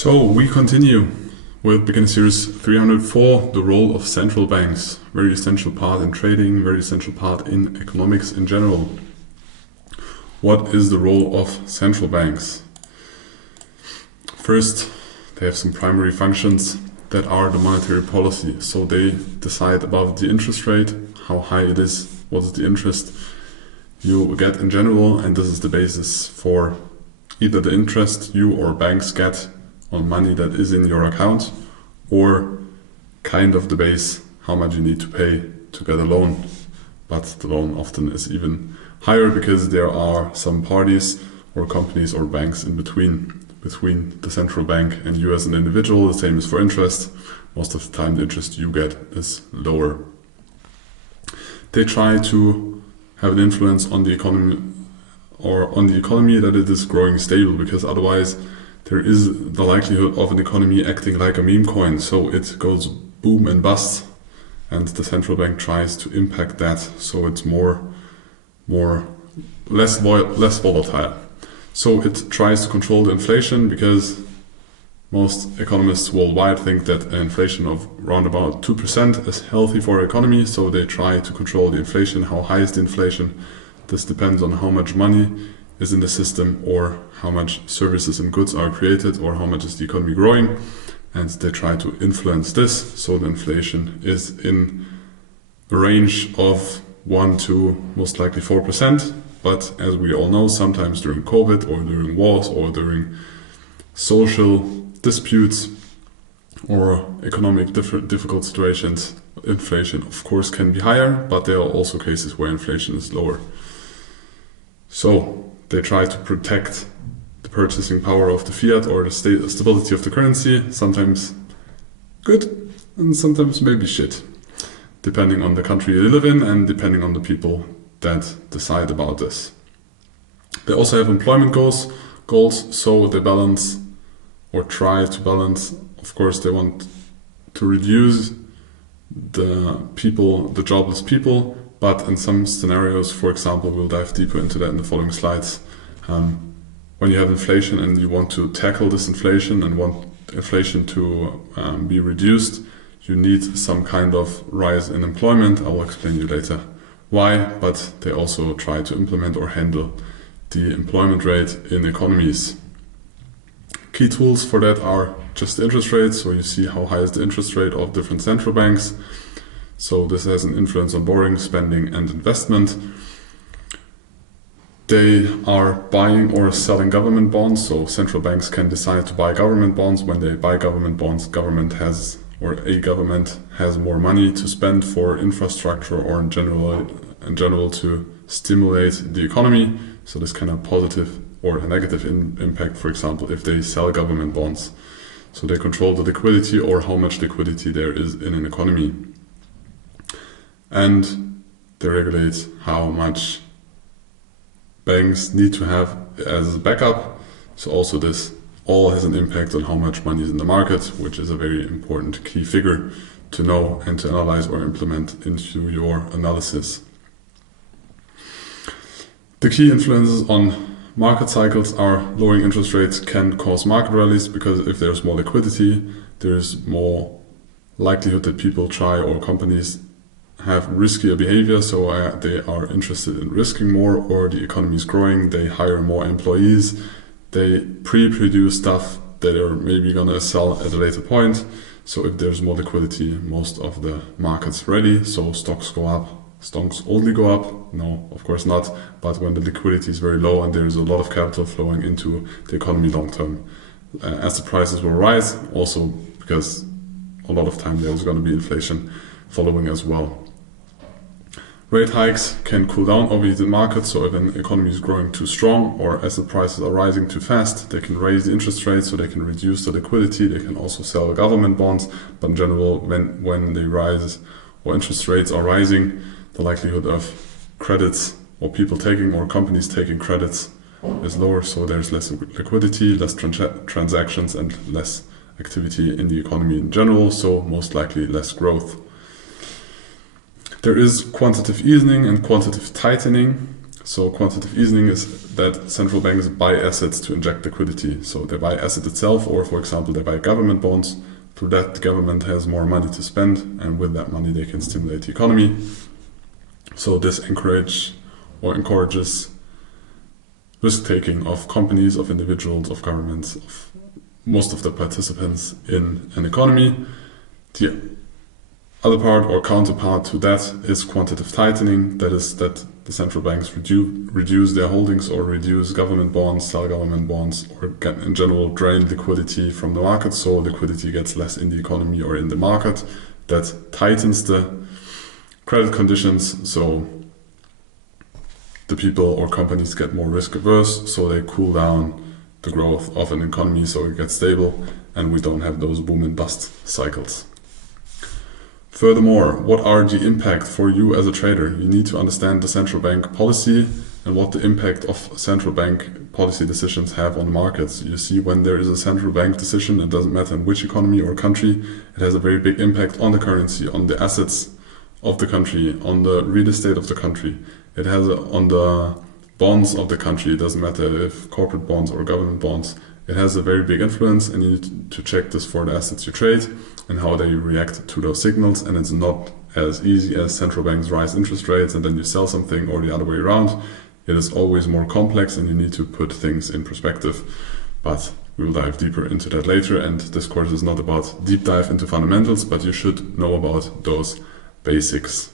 So we continue with beginner series 304, the role of central banks. Very essential part in trading, very essential part in economics in general. What is the role of central banks? First, they have some primary functions that are the monetary policy. So they decide about the interest rate, how high it is, what is the interest you get in general, and this is the basis for either the interest you or banks get on money that is in your account, or kind of the base how much you need to pay to get a loan. But the loan often is even higher because there are some parties or companies or banks in between the central bank and you as an individual. The same is for interest. Most of the time the interest you get is lower. They try to have an influence on the economy, or on the economy that it is growing stable, because otherwise there is the likelihood of an economy acting like a meme coin, so it goes boom and bust, and the central bank tries to impact that so it's less volatile. So it tries to control the inflation, because most economists worldwide think that an inflation of around about 2% is healthy for our economy, so they try to control the inflation. How high is the inflation? This depends on how much money is in the system, or how much services and goods are created, or how much is the economy growing, and they try to influence this so the inflation is in a range of 1 to most likely 4%. But as we all know, sometimes during COVID or during wars or during social disputes or economic difficult situations, inflation of course can be higher, but there are also cases where inflation is lower. So they try to protect the purchasing power of the fiat or the stability of the currency, sometimes good and sometimes maybe shit, depending on the country you live in and depending on the people that decide about this. They also have employment goals, so they balance or try to balance. Of course, they want to reduce the jobless people, but in some scenarios, for example, we'll dive deeper into that in the following slides. When you have inflation and you want to tackle this inflation and want inflation to be reduced, you need some kind of rise in employment. I will explain you later why, but they also try to implement or handle the employment rate in economies. Key tools for that are just the interest rate, so you see how high is the interest rate of different central banks. So this has an influence on borrowing, spending and investment. They are buying or selling government bonds, so central banks can decide to buy government bonds. When they buy government bonds, a government has more money to spend for infrastructure or in general to stimulate the economy. So this can have positive or a negative impact, for example, if they sell government bonds. So they control the liquidity or how much liquidity there is in an economy. And they regulate how much banks need to have as a backup. So also this all has an impact on how much money is in the market, which is a very important key figure to know and to analyze or implement into your analysis. The key influences on market cycles are lowering interest rates can cause market rallies, because if there's more liquidity, there's more likelihood that people try or companies have riskier behavior, so they are interested in risking more, or the economy is growing, they hire more employees, they pre-produce stuff that are maybe gonna sell at a later point. So if there's more liquidity, most of the market's ready, so stocks go up. Stocks only go up? No, of course not. But when the liquidity is very low and there's a lot of capital flowing into the economy long term, as the prices will rise, also because a lot of time there's going to be inflation following as well. Rate hikes can cool down overheated markets, so if an economy is growing too strong or asset prices are rising too fast, they can raise the interest rates so they can reduce the liquidity. They can also sell government bonds, but in general, when they rise or interest rates are rising, the likelihood of credits or people taking or companies taking credits is lower, so there's less liquidity, less transactions and less activity in the economy in general, so most likely less growth. There is quantitative easing and quantitative tightening. So quantitative easing is that central banks buy assets to inject liquidity. So they buy asset itself, or for example, they buy government bonds. Through that, the government has more money to spend, and with that money, they can stimulate the economy. So this encourages risk-taking of companies, of individuals, of governments, of most of the participants in an economy. The other part or counterpart to that is quantitative tightening. That is that the central banks reduce their holdings or reduce government bonds, sell government bonds, or in general drain liquidity from the market, so liquidity gets less in the economy or in the market. That tightens the credit conditions, so the people or companies get more risk averse, so they cool down the growth of an economy so it gets stable and we don't have those boom and bust cycles. Furthermore, what are the impact for you as a trader? You need to understand the central bank policy and what the impact of central bank policy decisions have on markets. You see, when there is a central bank decision, it doesn't matter in which economy or country, it has a very big impact on the currency, on the assets of the country, on the real estate of the country. It has on the bonds of the country. It doesn't matter if corporate bonds or government bonds. It has a very big influence, and you need to check this for the assets you trade and how they react to those signals. And it's not as easy as central banks rise interest rates and then you sell something, or the other way around. It is always more complex, and you need to put things in perspective. But we will dive deeper into that later, and this course is not about deep dive into fundamentals, but you should know about those basics.